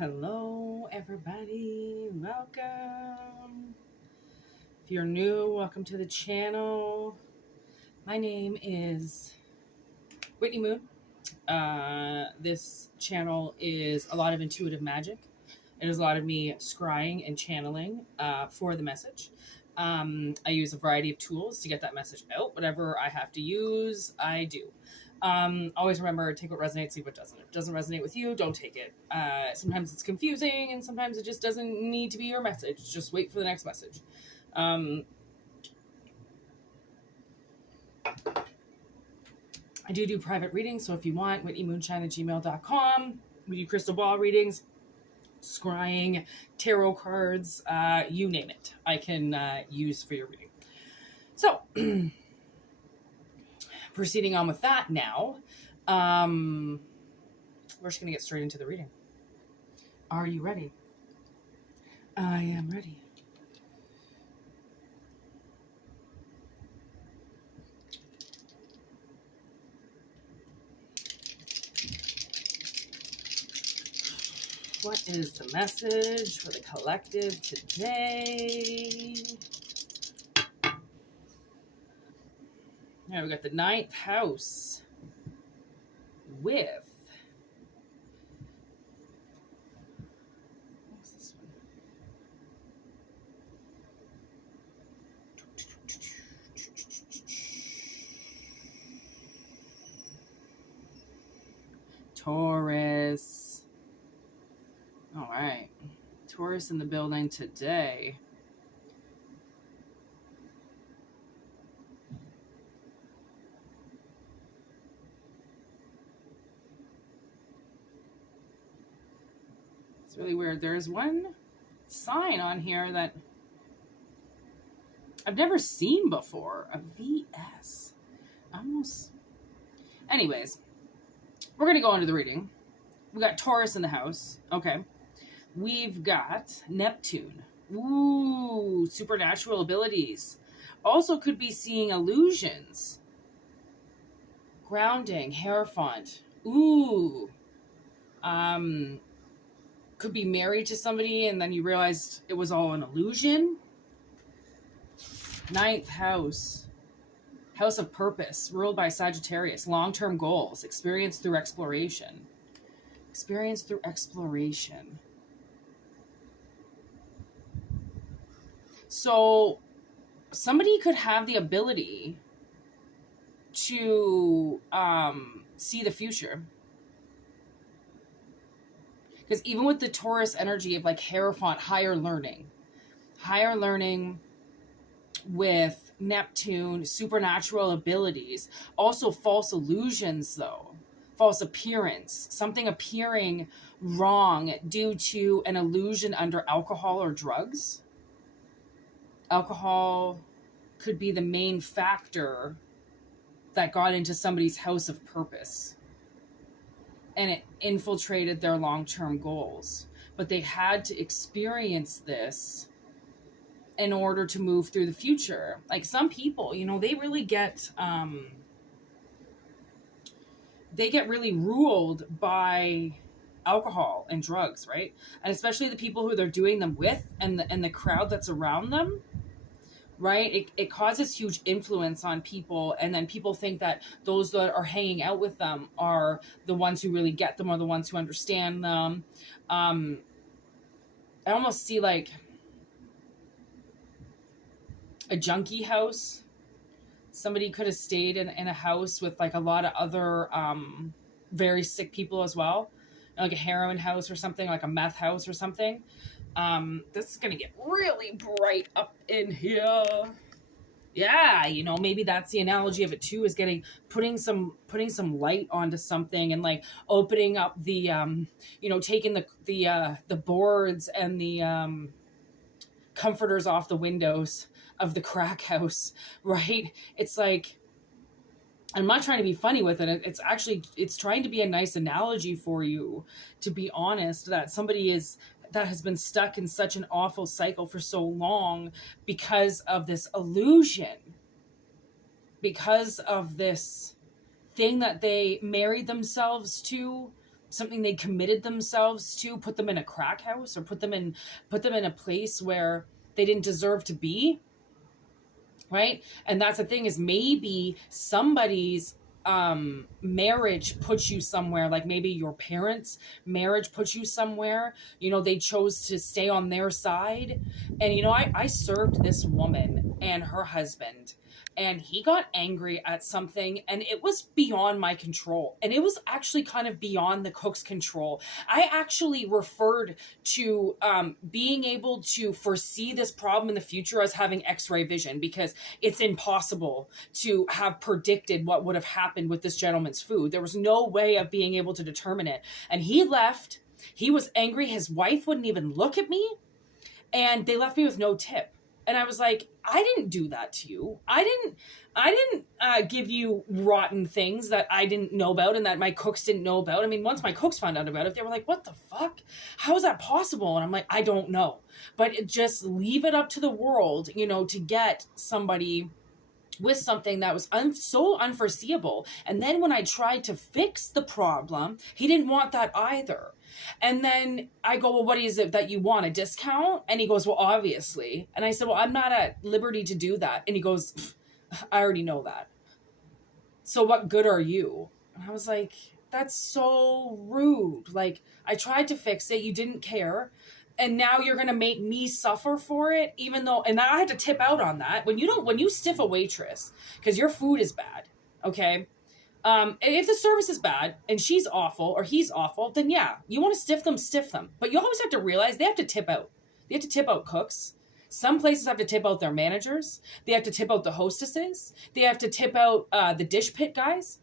Hello, everybody. Welcome. If you're new, welcome to the channel. My name is Whitney Moon. This channel is a lot of intuitive magic. It is a lot of me scrying and channeling for the message. I use a variety of tools to get that message out. Whatever I have to use, I do. Always remember, take what resonates, leave what doesn't. If it doesn't resonate with you, don't take it. Sometimes it's confusing, and sometimes it just doesn't need to be your message. Just wait for the next message. I do private readings, so if you want, whitneymoonshine@gmail.com. We do crystal ball readings, scrying, tarot cards, you name it, I can use for your reading. So, proceeding on with that now, we're just going to get straight into the reading. Are you ready? I am ready. What is the message for the collective today? Now we got the 9th house with what's this one? Taurus. All right, Taurus in the building today. It's really weird. There's one sign on here that I've never seen before. A VS. Almost. Anyways, we're going to go into the reading. We got Taurus in the house. Okay. We've got Neptune. Ooh, supernatural abilities. Also could be seeing illusions. Grounding, Hierophant. Ooh. Could be married to somebody and then you realized it was all an illusion. 9th house. House of purpose, ruled by Sagittarius. Long-term goals. Experience through exploration. Experience through exploration. So somebody could have the ability to see the future. Because even with the Taurus energy of like Hierophant, higher learning with Neptune, supernatural abilities, also false illusions though, false appearance, something appearing wrong due to an illusion under alcohol or drugs. Alcohol could be the main factor that got into somebody's house of purpose. And it infiltrated their long-term goals. But they had to experience this in order to move through the future. Like some people, you know, they really get really ruled by alcohol and drugs, right? And especially the people who they're doing them with and the crowd that's around them. Right? It causes huge influence on people, and then people think that those that are hanging out with them are the ones who really get them or the ones who understand them. I almost see like a junkie house. Somebody could have stayed in a house with like a lot of other very sick people as well. Like a heroin house or something, like a meth house or something. This is gonna get really bright up in here. Yeah, you know, maybe that's the analogy of it too, is putting some light onto something and like opening up the taking the boards and the comforters off the windows of the crack house, right? It's like, I'm not trying to be funny with it. It's trying to be a nice analogy for you, to be honest, that somebody that has been stuck in such an awful cycle for so long because of this illusion, because of this thing that they married themselves to, something they committed themselves to, put them in a crack house, or put them in a place where they didn't deserve to be, right? And that's the thing, is maybe somebody's marriage puts you somewhere, like maybe your parents' marriage puts you somewhere, they chose to stay on their side. And I served this woman and her husband, and he got angry at something, and it was beyond my control, and it was actually kind of beyond the cook's control. I actually referred to being able to foresee this problem in the future as having x-ray vision, because it's impossible to have predicted what would have happened with this gentleman's food. There was no way of being able to determine it. And he left. He was angry. His wife wouldn't even look at me, and they left me with no tip. And I was like, I didn't do that to you. I didn't give you rotten things that I didn't know about and that my cooks didn't know about. I mean, once my cooks found out about it, they were like, what the fuck? How is that possible? And I'm like, I don't know. But just leave it up to the world, to get somebody with something that was so unforeseeable. And then when I tried to fix the problem, he didn't want that either. And then I go, well, what is it that you want? A discount? And he goes, well, obviously. And I said, well, I'm not at liberty to do that. And he goes, I already know that. So what good are you? And I was like, that's so rude. Like, I tried to fix it. You didn't care. And now you're going to make me suffer for it, even though, and I had to tip out on that. When you stiff a waitress because your food is bad, okay? And if the service is bad and she's awful or he's awful, then yeah, you want to stiff them. But you always have to realize they have to tip out. They have to tip out cooks. Some places have to tip out their managers. They have to tip out the hostesses. They have to tip out the dish pit guys,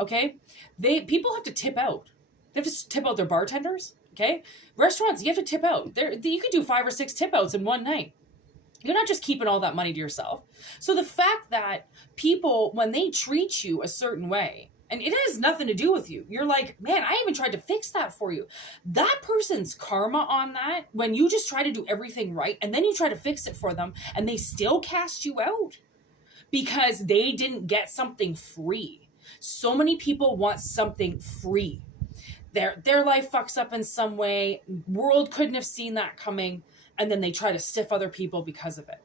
okay? People have to tip out. They have to tip out their bartenders. Okay, restaurants, you have to tip out. You could do 5 or 6 tip outs in one night. You're not just keeping all that money to yourself. So the fact that people, when they treat you a certain way, and it has nothing to do with you, you're like, man, I even tried to fix that for you. That person's karma on that, when you just try to do everything right, and then you try to fix it for them, and they still cast you out because they didn't get something free. So many people want something free. Their life fucks up in some way. World couldn't have seen that coming. And then they try to stiff other people because of it.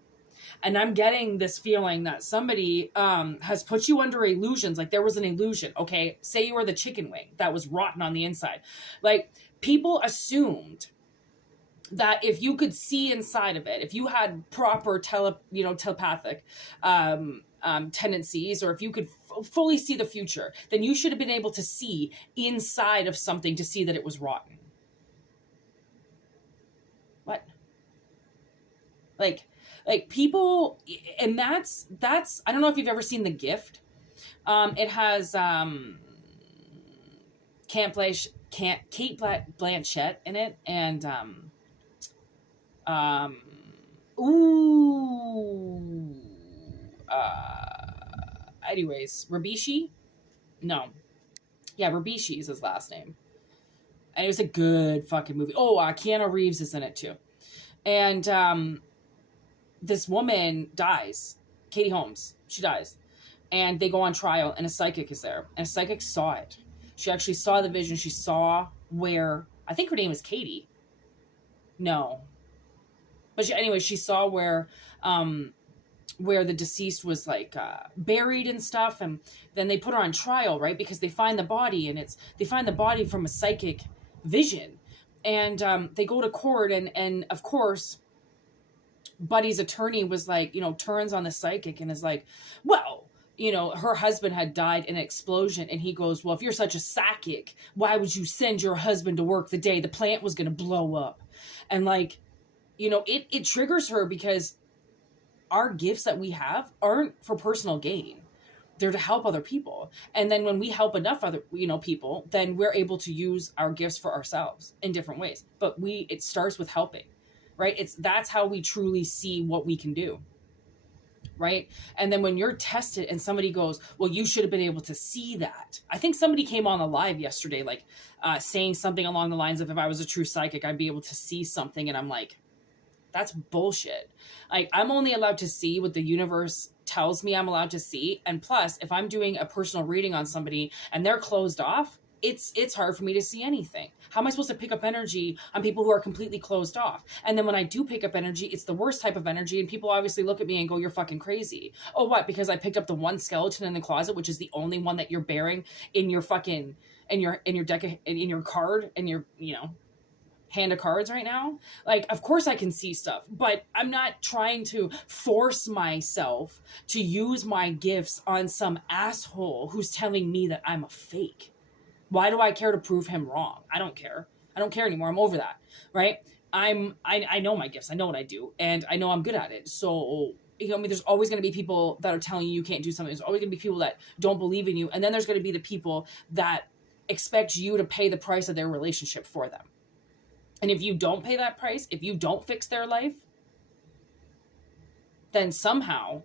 And I'm getting this feeling that somebody has put you under illusions. Like there was an illusion. Okay, say you were the chicken wing that was rotten on the inside. Like people assumed that if you could see inside of it, if you had proper telepathic tendencies, or if you could fully see the future, then you should have been able to see inside of something to see that it was rotten. What? Like people, and that's I don't know if you've ever seen The Gift. It has Kate Blanchett in it, and anyways, Ribishi? No. Yeah, Ribishi is his last name. And it was a good fucking movie. Oh, Keanu Reeves is in it too. And this woman dies. Katie Holmes. She dies. And they go on trial, and a psychic is there. And a psychic saw it. She actually saw the vision. She saw where, I think her name is Katie. No. But she saw where the deceased was like buried and stuff, and then they put her on trial, right? Because they find the body, and they find the body from a psychic vision, and they go to court, and of course, Buddy's attorney was like, turns on the psychic and is like, well, her husband had died in an explosion, and he goes, well, if you're such a psychic, why would you send your husband to work the day the plant was going to blow up? And like, it triggers her, because our gifts that we have aren't for personal gain. They're to help other people. And then when we help enough other, people, then we're able to use our gifts for ourselves in different ways. But it starts with helping, right? That's how we truly see what we can do. Right. And then when you're tested and somebody goes, well, you should have been able to see that. I think somebody came on the live yesterday, like saying something along the lines of, if I was a true psychic, I'd be able to see something. And I'm like, that's bullshit. Like, I'm only allowed to see what the universe tells me I'm allowed to see. And plus, if I'm doing a personal reading on somebody and they're closed off, it's hard for me to see anything. How am I supposed to pick up energy on people who are completely closed off? And then when I do pick up energy, it's the worst type of energy, and people obviously look at me and go, you're fucking crazy. Oh, what? Because I picked up the one skeleton in the closet, which is the only one that you're bearing in your fucking in your deck of, in your card and your, you know, hand of cards right now. Like, of course I can see stuff, but I'm not trying to force myself to use my gifts on some asshole who's telling me that I'm a fake. Why do I care to prove him wrong? I don't care. I don't care anymore. I'm over that, right? I know my gifts. I know what I do, and I know I'm good at it. So, you know, I mean, there's always going to be people that are telling you can't do something. There's always going to be people that don't believe in you, and then there's going to be the people that expect you to pay the price of their relationship for them. And if you don't pay that price, if you don't fix their life, then somehow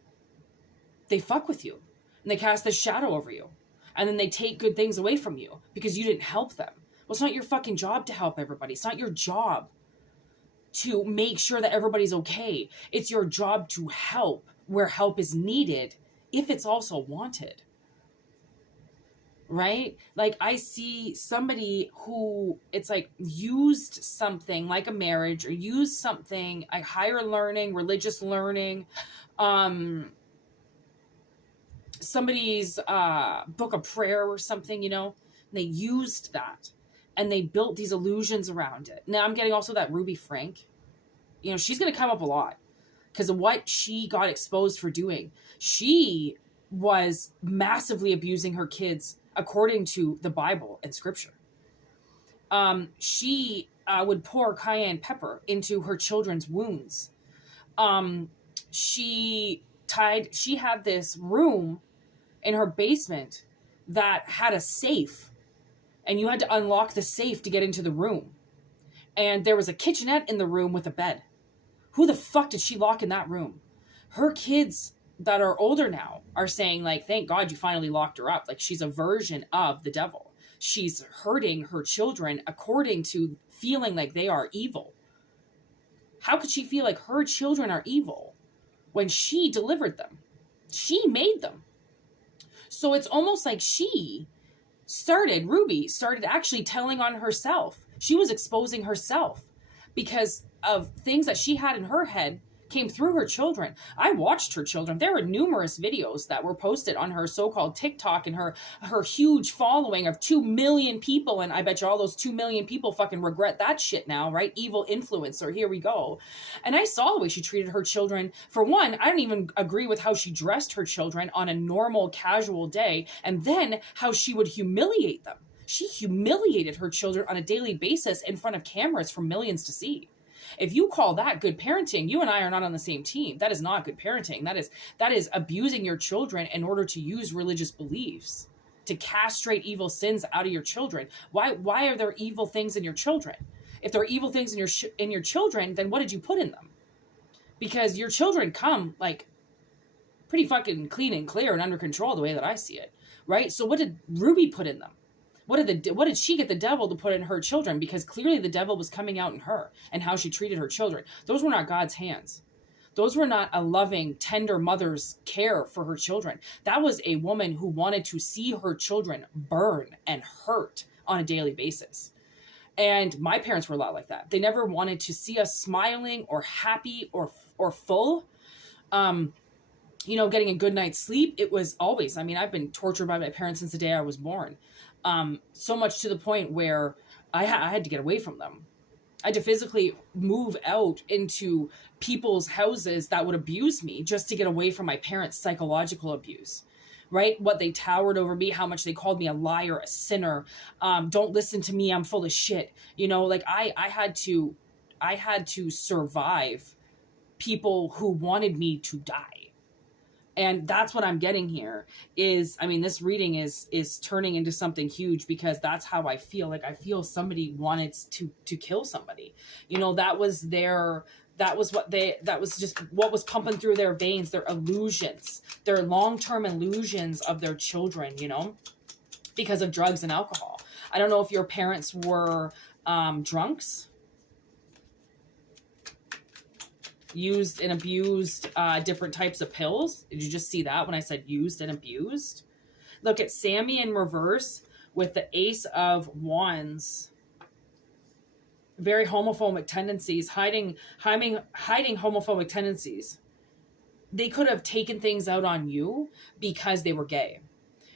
they fuck with you and they cast this shadow over you. And then they take good things away from you because you didn't help them. Well, it's not your fucking job to help everybody. It's not your job to make sure that everybody's okay. It's your job to help where help is needed if it's also wanted. Right? Like, I see somebody who, it's like, used something like a marriage, or used something like higher learning, religious learning, somebody's book of prayer or something, you know, and they used that and they built these illusions around it. Now I'm getting also that Ruby Frank, you know, she's going to come up a lot because of what she got exposed for doing. She was massively abusing her kids according to the Bible and scripture. She would pour cayenne pepper into her children's wounds. She had this room in her basement that had a safe, and you had to unlock the safe to get into the room. And there was a kitchenette in the room with a bed. Who the fuck did she lock in that room? Her kids that are older now are saying, like, thank God you finally locked her up. Like, she's a version of the devil. She's hurting her children according to feeling like they are evil. How could she feel like her children are evil when she delivered them? She made them. So it's almost like Ruby started actually telling on herself. She was exposing herself because of things that she had in her head came through her children. I watched her children. There were numerous videos that were posted on her so-called TikTok and her huge following of 2 million people. And I bet you all those 2 million people fucking regret that shit now, right? Evil influencer. Here we go. And I saw the way she treated her children. For one, I don't even agree with how she dressed her children on a normal, casual day. And then how she would humiliate them. She humiliated her children on a daily basis in front of cameras for millions to see. If you call that good parenting, you and I are not on the same team. That is not good parenting. That is abusing your children in order to use religious beliefs to castrate evil sins out of your children. Why are there evil things in your children? If there are evil things in your children, then what did you put in them? Because your children come like pretty fucking clean and clear and under control the way that I see it, right? So what did Ruby put in them? What did she get the devil to put in her children? Because clearly the devil was coming out in her and how she treated her children. Those were not God's hands. Those were not a loving, tender mother's care for her children. That was a woman who wanted to see her children burn and hurt on a daily basis. And my parents were a lot like that. They never wanted to see us smiling or happy or full. You know, getting a good night's sleep. It was always, I mean, I've been tortured by my parents since the day I was born. So much to the point where I had to get away from them. I had to physically move out into people's houses that would abuse me just to get away from my parents' psychological abuse, right? What they towered over me, how much they called me a liar, a sinner. Don't listen to me. I'm full of shit. You know, like I had to survive people who wanted me to die. And that's what I'm getting here is, I mean, this reading is turning into something huge because that's how I feel. Like I feel somebody wanted to kill somebody. You know, that was just what was pumping through their veins, their illusions, their long-term illusions of their children, you know, because of drugs and alcohol. I don't know if your parents were drunks. Used and abused different types of pills. Did you just see that when I said used and abused? Look at Sammy in reverse with the Ace of Wands. Very homophobic tendencies, hiding homophobic tendencies. They could have taken things out on you because they were gay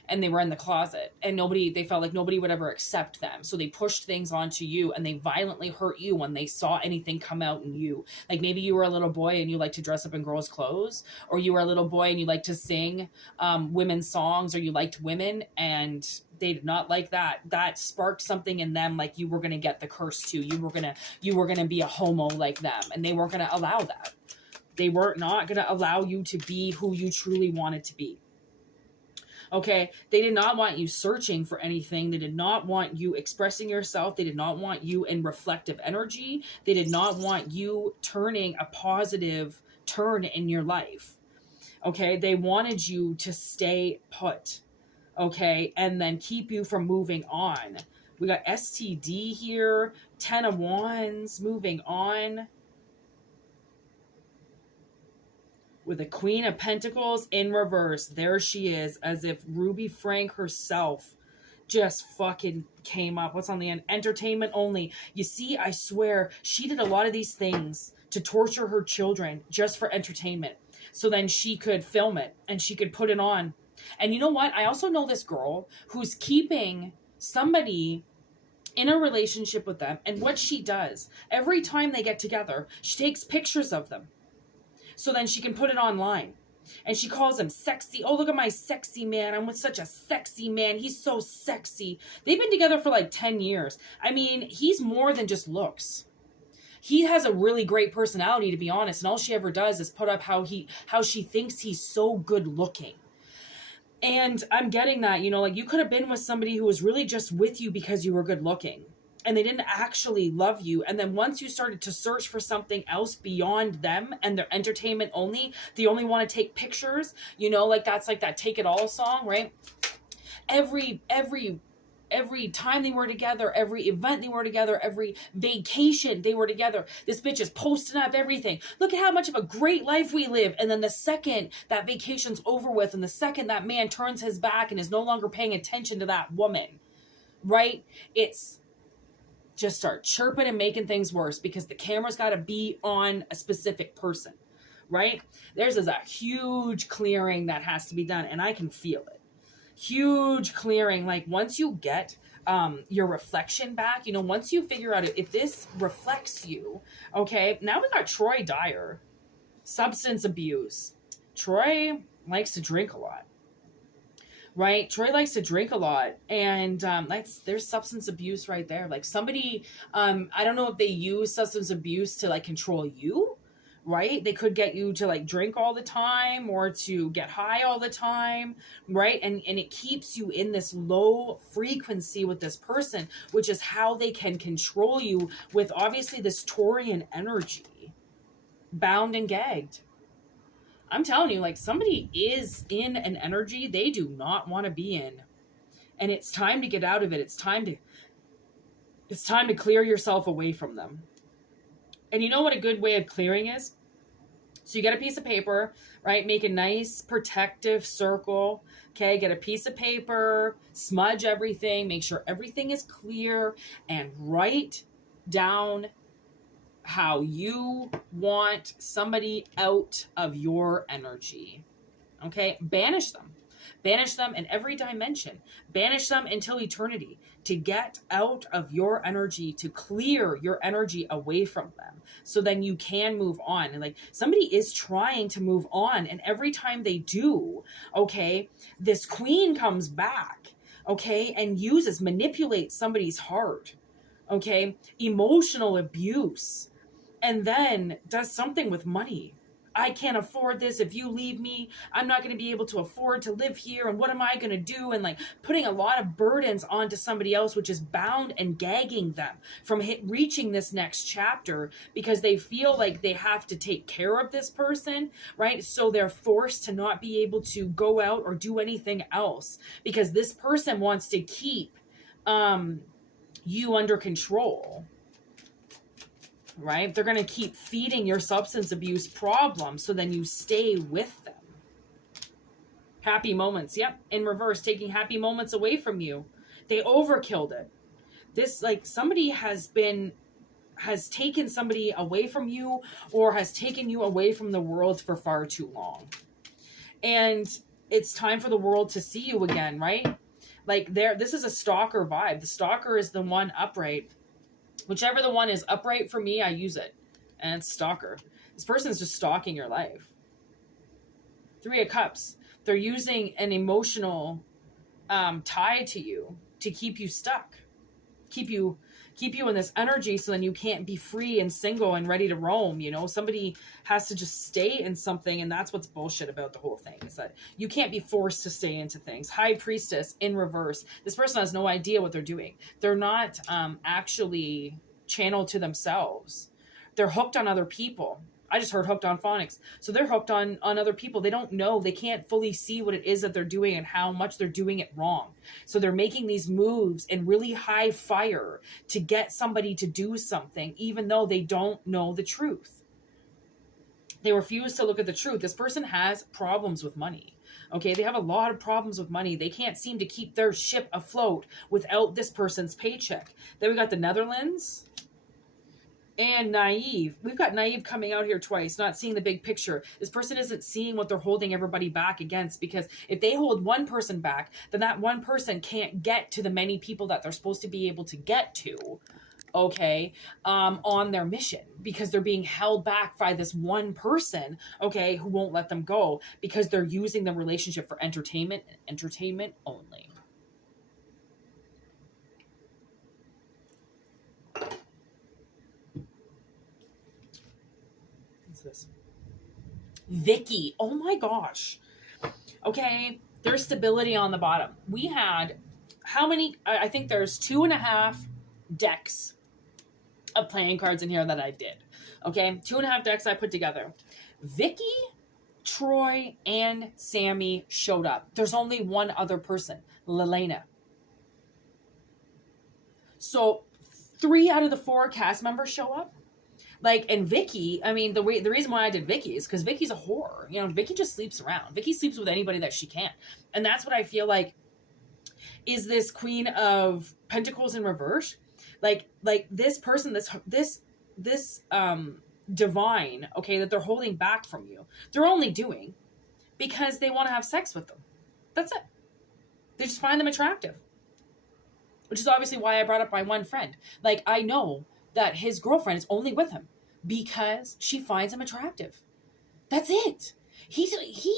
and they were in the closet, and they felt like nobody would ever accept them. So they pushed things onto you, and they violently hurt you when they saw anything come out in you. Like maybe you were a little boy and you like to dress up in girls' clothes, or you were a little boy and you like to sing women's songs, or you liked women, and they did not like that. That sparked something in them, like you were going to get the curse too. You were going to be a homo like them, and they weren't going to allow that. They were not going to allow you to be who you truly wanted to be. Okay, they did not want you searching for anything. They did not want you expressing yourself. They did not want you in reflective energy. They did not want you turning a positive turn in your life. Okay, they wanted you to stay put. Okay, and then keep you from moving on. We got STD here, 10 of Wands, moving on. With a Queen of Pentacles in reverse. There she is, as if Ruby Frank herself just fucking came up. What's on the end? Entertainment only. You see, I swear, she did a lot of these things to torture her children just for entertainment. So then she could film it and she could put it on. And you know what? I also know this girl who's keeping somebody in a relationship with them. And what she does, every time they get together, she takes pictures of them. So then she can put it online. And she calls him sexy. Oh, look at my sexy man. I'm with such a sexy man. He's so sexy. They've been together for like 10 years. I mean, he's more than just looks. He has a really great personality, to be honest. And all she ever does is put up how she thinks he's so good looking. And I'm getting that, like you could have been with somebody who was really just with you because you were good looking. And they didn't actually love you. And then once you started to search for something else beyond them and their entertainment only, they only want to take pictures, that's like that Take It All song, right? Every time they were together, every event they were together, every vacation they were together, this bitch is posting up everything. Look at how much of a great life we live. And then the second that vacation's over with, and the second that man turns his back and is no longer paying attention to that woman, right? It's just start chirping and making things worse because the camera's got to be on a specific person, right? There's a huge clearing that has to be done, and I can feel it. Huge clearing. Like once you get your reflection back, once you figure out if this reflects you, okay, now we got Troy Dyer, substance abuse. Troy likes to drink a lot. Right? Troy likes to drink a lot, and there's substance abuse right there. Like somebody, I don't know if they use substance abuse to like control you, right? They could get you to like drink all the time or to get high all the time, right? And it keeps you in this low frequency with this person, which is how they can control you with obviously this Taurian energy, bound and gagged. I'm telling you, like somebody is in an energy they do not want to be in. And it's time to get out of it. It's time to clear yourself away from them. And you know what a good way of clearing is? So you get a piece of paper, right? Make a nice protective circle. Okay, get a piece of paper, smudge everything, make sure everything is clear, and write down how you want somebody out of your energy. Okay? Banish them. Banish them in every dimension. Banish them until eternity to get out of your energy, to clear your energy away from them. So then you can move on. And like somebody is trying to move on. And every time they do, okay, this queen comes back, okay, and manipulates somebody's heart. Okay? Emotional abuse. And then does something with money. I can't afford this. If you leave me, I'm not going to be able to afford to live here. And what am I going to do? And like putting a lot of burdens onto somebody else, which is bound and gagging them from reaching this next chapter because they feel like they have to take care of this person, right? So they're forced to not be able to go out or do anything else because this person wants to keep you under control. Right? They're going to keep feeding your substance abuse problem so then you stay with them. Happy moments. Yep. In reverse, taking happy moments away from you. They overkilled it. This, like, somebody has taken somebody away from you, or has taken you away from the world for far too long. And it's time for the world to see you again, right? Like, this is a stalker vibe. The stalker is the one upright. Whichever the one is upright for me, I use it. And it's stalker. This person's just stalking your life. 3 of Cups. They're using an emotional tie to you to keep you stuck. Keep you in this energy, so then you can't be free and single and ready to roam. You know, somebody has to just stay in something, and that's what's bullshit about the whole thing, is that you can't be forced to stay into things. High Priestess in reverse. This person has no idea what they're doing. They're not actually channeled to themselves. They're hooked on other people. I just heard hooked on phonics. So they're hooked on other people. They don't know. They can't fully see what it is that they're doing and how much they're doing it wrong. So they're making these moves in really high fire to get somebody to do something, even though they don't know the truth. They refuse to look at the truth. This person has problems with money. Okay, they have a lot of problems with money. They can't seem to keep their ship afloat without this person's paycheck. Then we got the Netherlands. And naive. We've got naive coming out here twice, not seeing the big picture. This person isn't seeing what they're holding everybody back against, because if they hold one person back, then that one person can't get to the many people that they're supposed to be able to get to, okay, on their mission, because they're being held back by this one person, okay, who won't let them go, because they're using the relationship for entertainment and entertainment only. This Vicky, oh my gosh. Okay, there's stability on the bottom. We had how many? I think there's 2.5 decks of playing cards in here that I did. Okay, 2.5 decks I put together. Vicky, Troy, and Sammy showed up. There's only one other person, Lelena. So 3 out of the 4 cast members show up. Like, and Vicky, I mean, the reason why I did Vicky is because Vicky's a whore. You know, Vicky just sleeps around. Vicky sleeps with anybody that she can. And that's what I feel like is this Queen of Pentacles in reverse. Like this person, this divine, okay, that they're holding back from you. They're only doing because they want to have sex with them. That's it. They just find them attractive. Which is obviously why I brought up my one friend. Like, I know that his girlfriend is only with him because she finds him attractive. That's it. He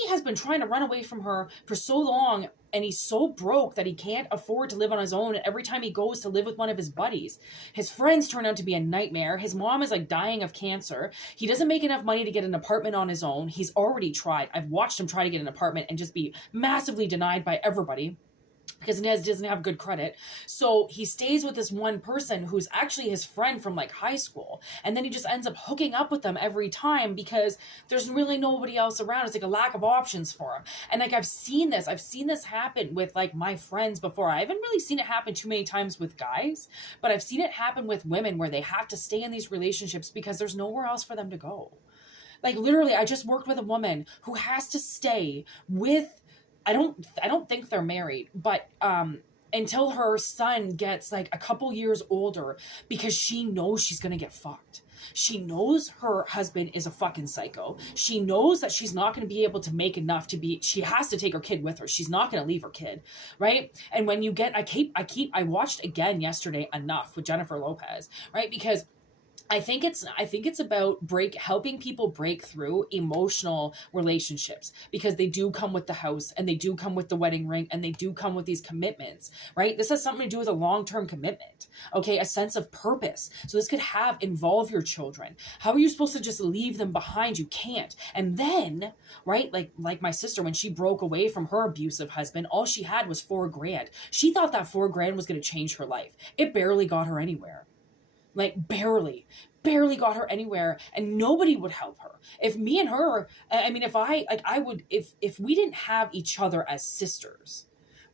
has been trying to run away from her for so long, and he's so broke that he can't afford to live on his own. And every time he goes to live with one of his buddies, his friends turn out to be a nightmare. His mom is like dying of cancer. He doesn't make enough money to get an apartment on his own. He's already tried. I've watched him try to get an apartment and just be massively denied by everybody, because he doesn't have good credit. So he stays with this one person who's actually his friend from like high school. And then he just ends up hooking up with them every time because there's really nobody else around. It's like a lack of options for him. And like, I've seen this happen with like my friends before. I haven't really seen it happen too many times with guys, but I've seen it happen with women where they have to stay in these relationships because there's nowhere else for them to go. Like, literally, I just worked with a woman who has to stay with, I don't think they're married, but until her son gets like a couple years older, because she knows she's gonna get fucked. She knows her husband is a fucking psycho. She knows that she's not going to be able to make enough she has to take her kid with her. She's not going to leave her kid. Right. And when you get, I watched again yesterday Enough with Jennifer Lopez, right? Because I think it's about helping people break through emotional relationships, because they do come with the house, and they do come with the wedding ring, and they do come with these commitments, right? This has something to do with a long-term commitment, okay? A sense of purpose. So this could involve your children. How are you supposed to just leave them behind? You can't. And then, right, like my sister, when she broke away from her abusive husband, all she had was $4,000. She thought that $4,000 was going to change her life. It barely got her anywhere. Like, barely got her anywhere, and nobody would help her. If me and her, I mean, if we didn't have each other as sisters,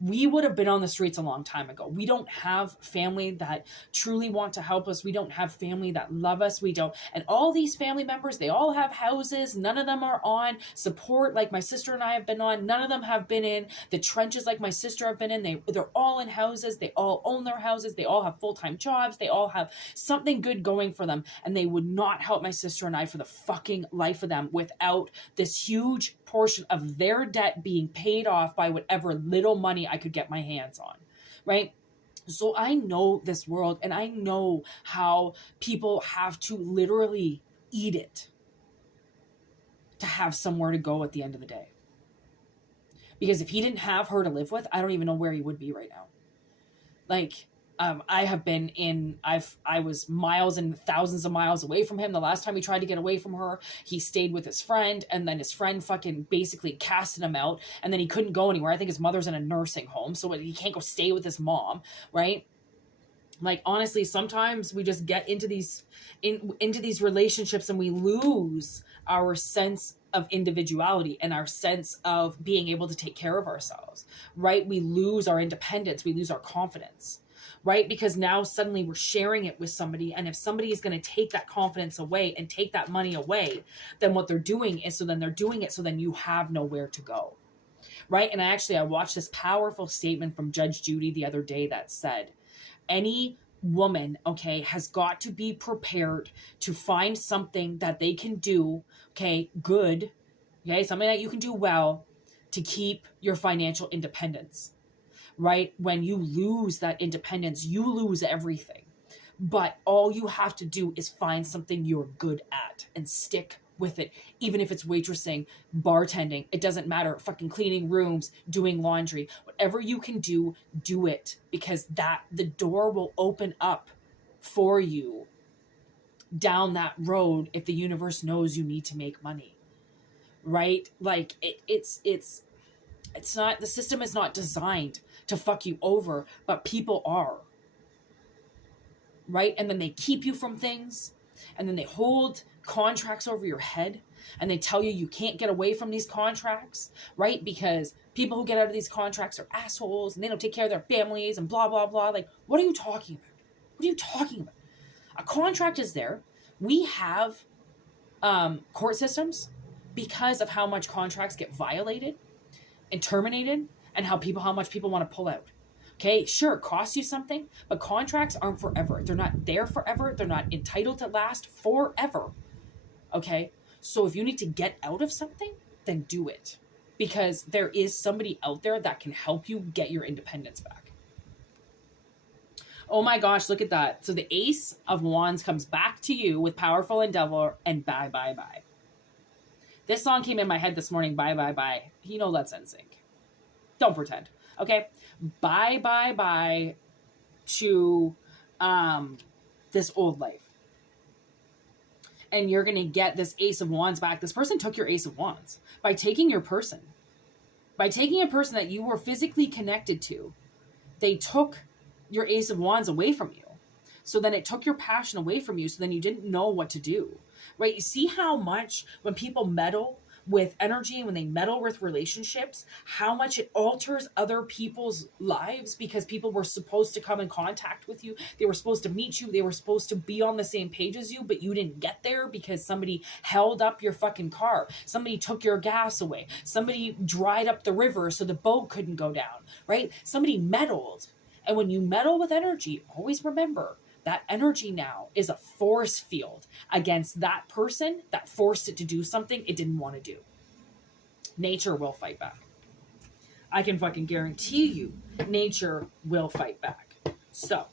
we would have been on the streets a long time ago. We don't have family that truly want to help us. We don't have family that love us. We don't. And all these family members, they all have houses. None of them are on support like my sister and I have been on. None of them have been in the trenches like my sister have been in. They're all in houses. They all own their houses. They all have full-time jobs. They all have something good going for them. And they would not help my sister and I for the fucking life of them without this huge portion of their debt being paid off by whatever little money I could get my hands on, right? So I know this world, and I know how people have to literally eat it to have somewhere to go at the end of the day. Because if he didn't have her to live with, I don't even know where he would be right now. Like, I have been in, I was miles and thousands of miles away from him. The last time he tried to get away from her, he stayed with his friend, and then his friend fucking basically casted him out, and then he couldn't go anywhere. I think his mother's in a nursing home, so he can't go stay with his mom, right? Like, honestly, sometimes we just get into these relationships and we lose our sense of individuality and our sense of being able to take care of ourselves, right? We lose our independence. We lose our confidence, right? Because now suddenly we're sharing it with somebody. And if somebody is going to take that confidence away and take that money away, then what they're doing is, so then you have nowhere to go, right? And I watched this powerful statement from Judge Judy the other day that said, any woman, okay, has got to be prepared to find something that they can do, okay, good, okay, something that you can do well to keep your financial independence, right? When you lose that independence, you lose everything. But all you have to do is find something you're good at and stick with it, even if it's waitressing, bartending, it doesn't matter, fucking cleaning rooms, doing laundry, whatever you can do, do it, because the door will open up for you down that road if the universe knows you need to make money, right? Like it's not, the system is not designed to fuck you over, but people are, right? And then they keep you from things, and then they hold contracts over your head, and they tell you can't get away from these contracts, right? Because people who get out of these contracts are assholes and they don't take care of their families and blah, blah, blah. Like, what are you talking about? What are you talking about? A contract is there. We have court systems because of how much contracts get violated and terminated, and how much people want to pull out. Okay, sure, it costs you something, but contracts aren't forever. They're not there forever. They're not entitled to last forever. Okay, so if you need to get out of something, then do it. Because there is somebody out there that can help you get your independence back. Oh my gosh, look at that. So the Ace of Wands comes back to you with Powerful Endeavor and Bye Bye Bye. This song came in my head this morning, Bye Bye Bye. You know that's NSYNC. Don't pretend. Okay, bye bye bye to this old life. And you're going to get this Ace of Wands back. This person took your Ace of Wands by taking your person. By taking a person that you were physically connected to, they took your Ace of Wands away from you. So then it took your passion away from you. So then you didn't know what to do, right? You see how much when people meddle with energy and when they meddle with relationships, how much it alters other people's lives, because people were supposed to come in contact with you. They were supposed to meet you. They were supposed to be on the same page as you, but you didn't get there because somebody held up your fucking car. Somebody took your gas away. Somebody dried up the river so the boat couldn't go down, right? Somebody meddled. And when you meddle with energy, always remember that energy now is a force field against that person that forced it to do something it didn't want to do. Nature will fight back. I can fucking guarantee you, nature will fight back. So,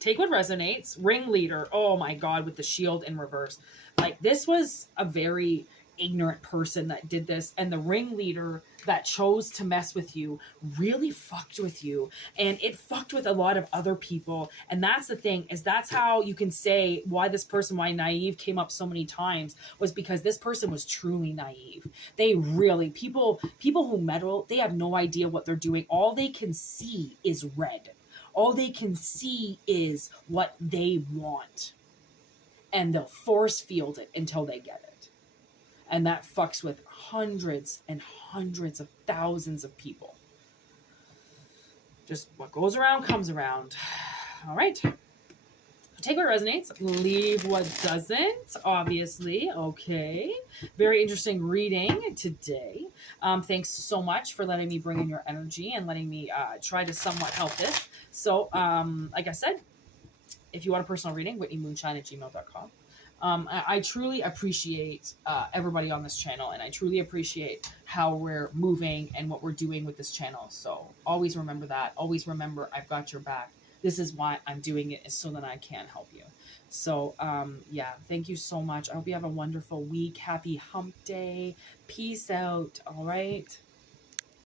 take what resonates. Ringleader, oh my God, with the shield in reverse. Like, this was a very ignorant person that did this, and the ringleader that chose to mess with you really fucked with you, and it fucked with a lot of other people. And that's the thing, is that's how you can say why naive came up so many times, was because this person was truly naive. They really, people who meddle, they have no idea what they're doing. All they can see is red. All they can see is what they want, and they'll force field it until they get it. And that fucks with hundreds and hundreds of thousands of people. Just what goes around comes around. All right. Take what resonates, leave what doesn't, obviously. Okay. Very interesting reading today. Thanks so much for letting me bring in your energy and letting me try to somewhat help this. So, like I said, if you want a personal reading, whitneymoonshine@gmail.com. I truly appreciate everybody on this channel, and I truly appreciate how we're moving and what we're doing with this channel. So always remember that. Always remember I've got your back. This is why I'm doing it, is so that I can help you. So yeah, thank you so much. I hope you have a wonderful week. Happy hump day. Peace out. All right.